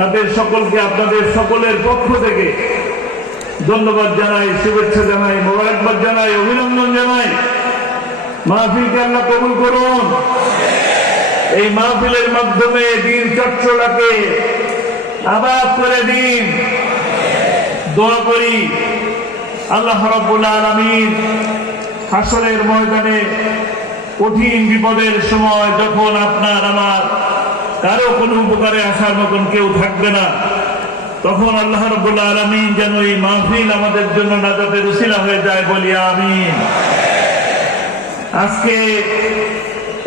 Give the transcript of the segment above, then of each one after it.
তাদের সকলকে আপনাদের সকলের পক্ষ থেকে ধন্যবাদ জানাই, শুভেচ্ছা জানাই, মোবারকবাদ জানাই, অভিনন্দন জানাই। মাহফিলকে আল্লাহ কবুল করুন। এই মাহফিলের মাধ্যমে দিন চর্চলাকে আবাদ করে দিন। দোয়া করি আল্লাহ রাব্বুল আলামিন হাসরের ময়দানে কঠিন বিপদের সময় যখন আপনার আমার কারও কোনো উপকারে আসার মতন কেউ থাকবে না। তখন আল্লাহ রব্বুল আলমিন যেন এই মাহফিল আমাদের জন্য নাজাতের উসিলা হয়ে যায় বলি আমিন। আজকে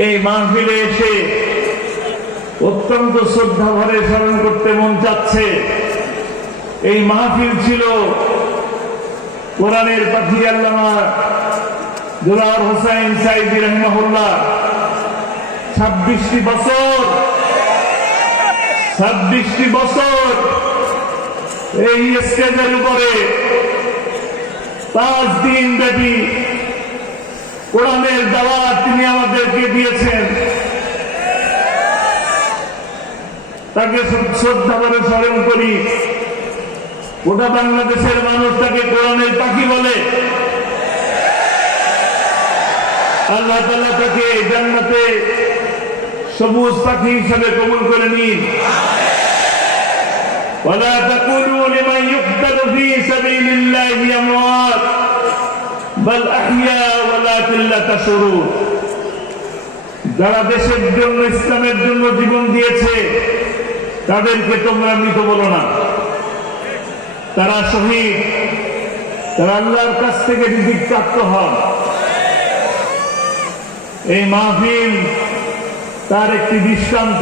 এই মাহফিলে এসে অত্যন্ত শ্রদ্ধা ভরে স্মরণ করতে মন চাচ্ছে। এই মাহফিল ছিল কোরআনের পাখি আল্লামা জোলার হোসাইন সাইদি রহমাহুল্লাহ। ছাব্বিশটি বছর ছাব্বিশটি বছর এই স্টেজের উপরে পাঁচ দিন ব্যাপী কোরআনের দাওয়াত তিনি আমাদেরকে দিয়েছেন। তাকে শ্রদ্ধা করে স্মরণ করি, গোটা বাংলাদেশের মানুষ তাকে কোরআনের পাখি বলে। আল্লাহ তালা তাকে জান্নাতে সবুজ পাখি হিসাবে কবুল করে নিন। ولا تقولوا لمن يقتل في سبيل الله اموات بل احياء ولكن لا تشعرون যারা দেশের জন্য ইসলামের জন্য জীবন দিয়েছে তাদেরকে তোমরা মৃত বলো না তারা শহীদ তারা আল্লাহর কাছ থেকে রিজিক প্রাপ্ত হন এই মাহফিল তার একটি দৃষ্টান্ত